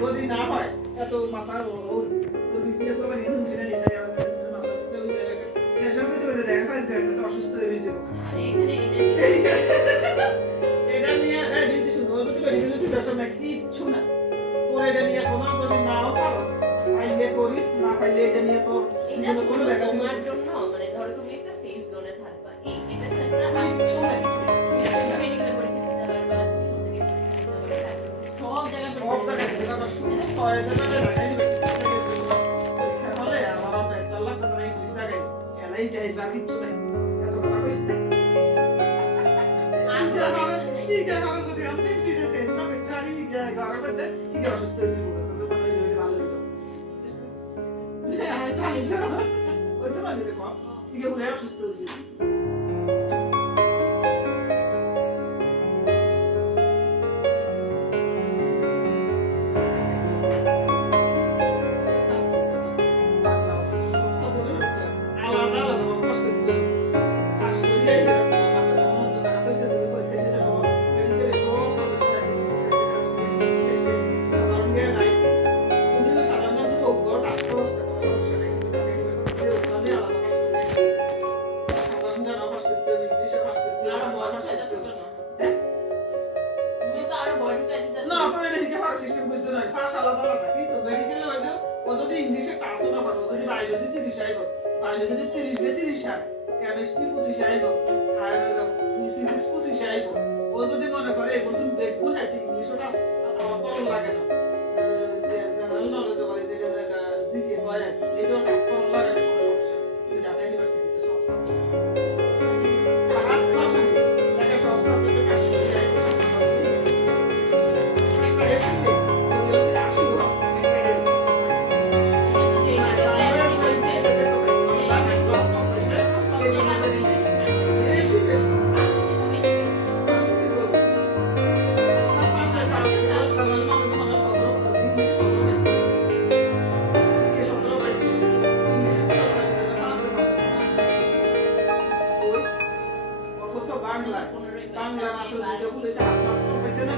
যদি না হয় এত মাথা ও যদি চিন্তা করবেন ইনুন ছিলেন এটা মাথা ওই জায়গায় টেনশন করতে করতে দেখা সাইজ করে তো অসুস্থ হয়ে যাবে আরে এখানে এটা নিয়ে এই দিদি শুনো যদি মেডিকেল সিচুয়েশন না কিচ্ছু না তোর এটা নিয়ে তোমার যদি নাও পারস পাইলে করিস না পাইলে এটা নিয়ে তোর এটা কোনো ব্যাপার তোমার জন্য মানে ধরো তুমি একটা সেফ জোনে থাকবা এই এটা ছাড়া আর কিছু না মেডিকেল পরীক্ষা দিতে পারবা থেকে পরীক্ষা দিতে পারবা সব জায়গায় সব জায়গায় যেটা শুনে ছয় জায়গায় ঢাকায় ইউনিভার্সিটি পরীক্ষা হলে আমার বেতন লাগতেছে না ইংলিশ ঢাকায় এলাই যাইবার কিচ্ছু নাই এত কথা কইছে ঠিক আছে আমি যদি আমি দিতে শেষ না বেচারি ঘরে করতে ঠিক অসুস্থ হয়েছে বলে তো বলে ভালো হতো আমি জানি তো ওটা মানে দেখো ঠিক বলে অসুস্থ হয়েছে বায়োলজি 30 আয় কেমিস্ট্রি 25 আইব আর ফিজিক্স 25 আইব ও যদি মনে করে এগুলো তুমি বেগুন আছে ইংলিশটা আমার ভালো লাগে না জেনারেল নলেজ বলে যেটা জায়গা জিকে কয় এটা কাজ করা লাগে না কোনো সমস্যা তুই ঢাকা ইউনিভার্সিটিতে সব সাবজেক্ট আছে কাজ করা শুনি লাগে সব সাবজেক্টে কাজ করে যায় একটা হেডলি যদি 80 আছে বাংলা মাত্র দুটো বলেছে আপনার পাইছে না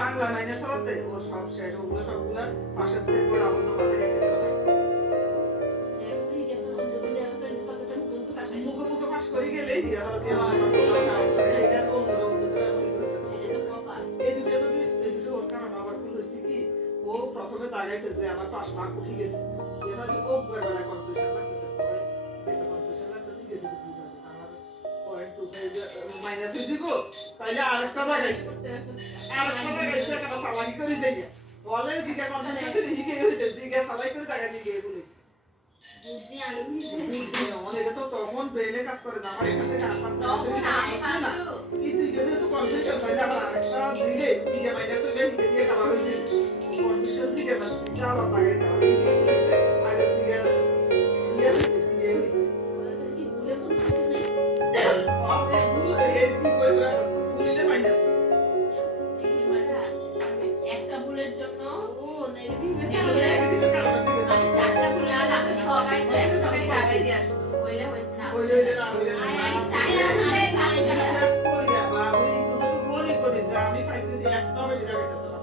বাংলা মাইনাস হতে ও সব শেষ ওগুলো সবগুলা পাশের থেকে গোড়া বন্ধ করে কেটে দেবে মুখে মুখে পাস করে গেলে এটা তো এই দুটো ওর কারণ আবার ভুল হয়েছে কি ও প্রথমে দাঁড়াইছে যে আমার পাস মার্ক উঠে গেছে এটা কি ও বেলা কনফিউশন লাগতেছে এটা কনফিউশন লাগতেছে গেছে আমার পয়েন্ট 2 মাইনাস হয়ে যাব তাইলে আরেকটা দাঁড়াইছে আরেকটা দাঁড়াইছে একটা সালাকি করে যাই বলে জিকে কনফিউশন ছিল জিকে হয়েছে জিকে সালাই করে দাঁড়াইছে জিকে বলেছে বুদ্ধি আলমিছে অনেক তো তখন ব্রেনে কাজ করে না আমার এখানে কাজ না কিন্তু যদি তো কনফিউশন তাইলে আবার আরেকটা দিলে জিকে মাইনাস হয়ে গেলে জিকে দিয়ে কাভার হয়েছে কনফিউশন জিকে মানে দিশা আবার দাঁড়াইছে আর জিকে বলেছে আগে জিকে দিয়ে হয়েছে কি ভুলে বলছিস আপনি ভুল হেড কি কই তোরা ভুলিলে মাইনাস একটা ভুলের জন্য ও নেগেটিভ নেগেটিভ কারণ আমি চারটা ভুলে আর আমি সবাই একসাথে লাগাই দিয়ে আসবো কইলে হইছে না কইলে না হইলে না চাই না হিসাব কই দে বাবু কোনো তো বলি করি যে আমি পাইতেছি একটা বেশি দাঁড়াইতেছে না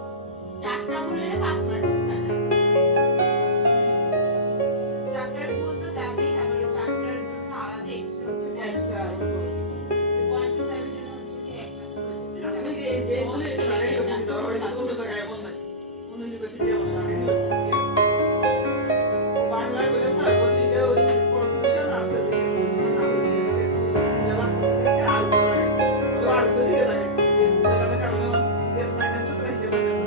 চারটা ভুলে 5 মার্ক কাটা চারটার ভুল তো যাবেই আবার চারটার জন্য আলাদা এক্সট্রা এক্সট্রা 1 to 5 এর জন্য হচ্ছে কি 1 ক্লাস আপনি এই বলে এটা লাগাই দিয়েছি ধরো এটা কোনো জায়গায় এমন নাই কোন ইউনিভার্সিটি এমন লাগাই দিয়েছে বাংলায় বলে না যদি কেউ ওই কনফিউশন আছে যে না ওই ইউনিভার্সিটি দেওয়ার কাছে আর বলে আর বেশি লাগে দেওয়ার কারণে এর মাইনাস আছে না এর মাইনাস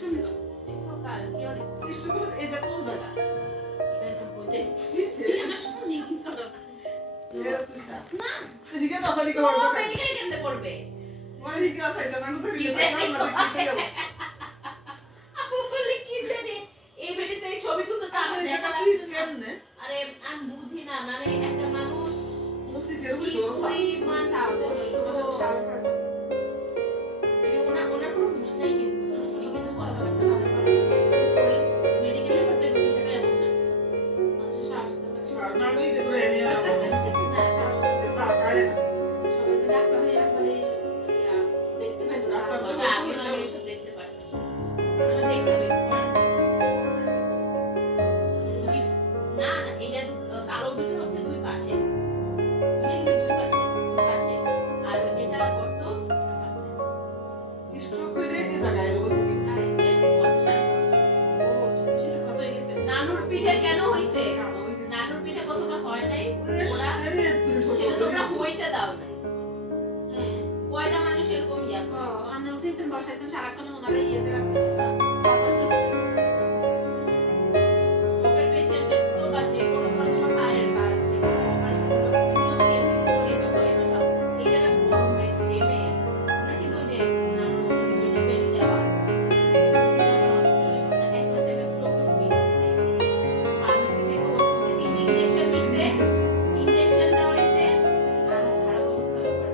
আসেনি তো দেখছো কালকে অনেক স্টুডিও এই যে কোন জায়গা এটা তো বইতে নিচে আমার সামনে কি করছে এটা তুই সা না এদিকে নসালি ও করবে মেডিকেল কেমনে করবে মানে এদিকে আসাই জানা গুছে নিয়ে সাইডা না দেখতে যাবো আপু বলে কি জানি এই বেটিতে এই ছবি তুলতে তো আমার এই দেখা জায়গা লাগছে না। কেমনে আরে আমি বুঝি না মানে একটা মানুষ মুসিকের কি বুঝো সা পরিমাণ কষ্ট মানে ওনার কোনো হুঁশ নাই কিন্তু উনি কিন্তু কথাবার্তা মেডিকেলে ভর্তি হবে বিষয়টা এমন না মানুষের সাহস হতে পারে নানুই কে তোরে এনে আর মুসিকে না সাহস এটা কারে না সবাই যে ডাক্তার হয়ে একবারে ইয়া দেখতে পাই না ডাক্তার ওই যে আগে আগে এসব দেখতে পাই আমরা দেখতে পাই না না এটা কালো দুটো হচ্ছে দুই পাশে দুই পাশে আর ওই যেটা করতো স্ট্রোক হইলে এই জায়গায় এর বসে কি নানুর পিঠে কেন হইছে কালো হই গেছে নানুর পিঠে কতটা হয় নাই ওরা আরে তুই ছোট সেটা ছোট তোমরা হইতে দাও নাই কয়টা মানুষ এরকম ইয়া করে? আমরা উঠেছেন বসাইছেন সারাক্ষণ ওনারা ইয়েতে রাখছেন বাতাস দিচ্ছে স্ট্রোকের পেশেন্টের তো বা যে কোনো ধরনের পায়ের কাজ যেগুলো অপারেশন করতে নিয়ম দিয়ে জিনিস করে এটা হয় এটা সব এই জায়গায় গরমে ঘেমে ওনার কিন্তু ওই যে বেডে দেওয়া আছে এক মাসে একটা স্ট্রোক হয়েছে ফার্মেসি থেকে ওষুধ দিয়ে ইঞ্জেকশন দিচ্ছে ইঞ্জেকশন দেওয়া হয়েছে আরো খারাপ অবস্থা হবে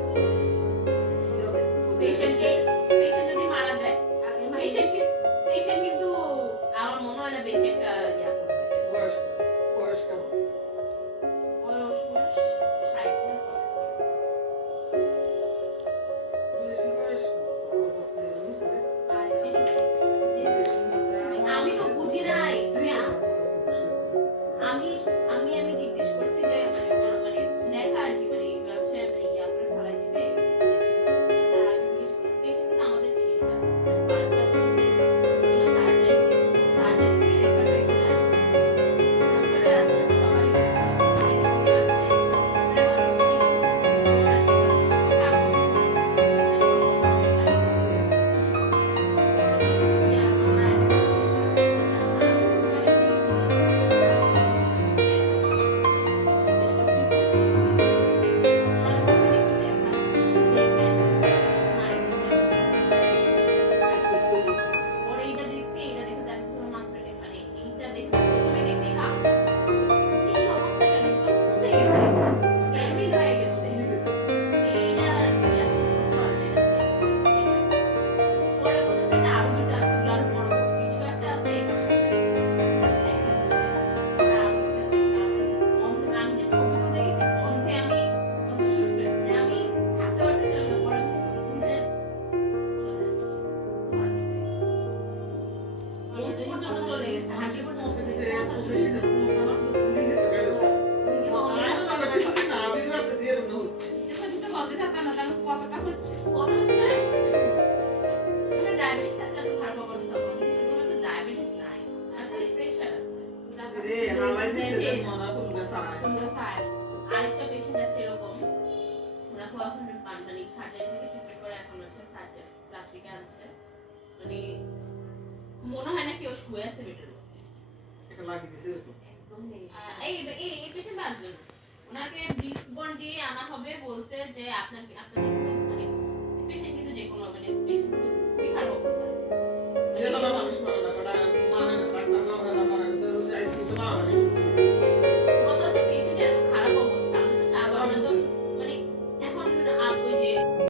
পেশেন্ট যদি মারা যায় আগে পেশেন্ট কিন্তু আমার মনে হয় না বেশি একটা ইয়া করবে বয়স বয়স কেমন বয়স 60 এর বেশি বয়স না তো যখন নিছে আমি তো বুঝি নাই আমি আমি জিজ্ঞেস করছি যে মানে মানে লেখা আর কি মানে এগুলো হচ্ছে মানে ইয়া করে ফেলাই দিবে তার আগে জিজ্ঞেস পেশেন্ট কিন্তু আমাদের ছিল না বারবার ছিল সার্জারি থেকে রেফার হয়ে চলে আসছে রেফারে আসছে সবারই ওর এইটা দেখছি এইটা দেখে তার পুরো মাথাটা মানে এইটা দেখে প্রথমে দেখছি কাপড় সেই অবস্থা কেন তো বুঝে গেছে ক্যান্ডিল হয়ে গেছে এইটা আর ইয়া করতে এটা শেষ পরে বলতেছে যে আরো দুটো আছে ওগুলো আরো বড় কিছু একটা আছে এই পাশে আমি যে ছবি তো দেখেছি বন্ধে আমি কত সুস্থ যে আমি থাকতে পারতেছিলাম না পরে উঠে চলে আসছি পর্যন্ত চলে গেছে হাসি পর্যন্ত চলে গেছে কতটা হচ্ছে কত হচ্ছে মানে ডায়াবেটিস থাকলে তো খারাপ অবস্থা হবে তোমার তো ডায়াবেটিস নাই আর খালি প্রেসার আছে আরেকটা পেশেন্ট আছে এরকম ওরা খুব এখন মানে সার্জারি থেকে ট্রিটমেন্ট করে এখন হচ্ছে সার্জারি প্লাস্টিকে আনছে মানে মনে হয় না কেউ শুয়ে আছে বেডের মধ্যে একদম নেই এই পেশেন্ট বাঁচবে না ওনাকে ব্রিসবন দিয়ে আনা হবে বলছে যে আপনাকে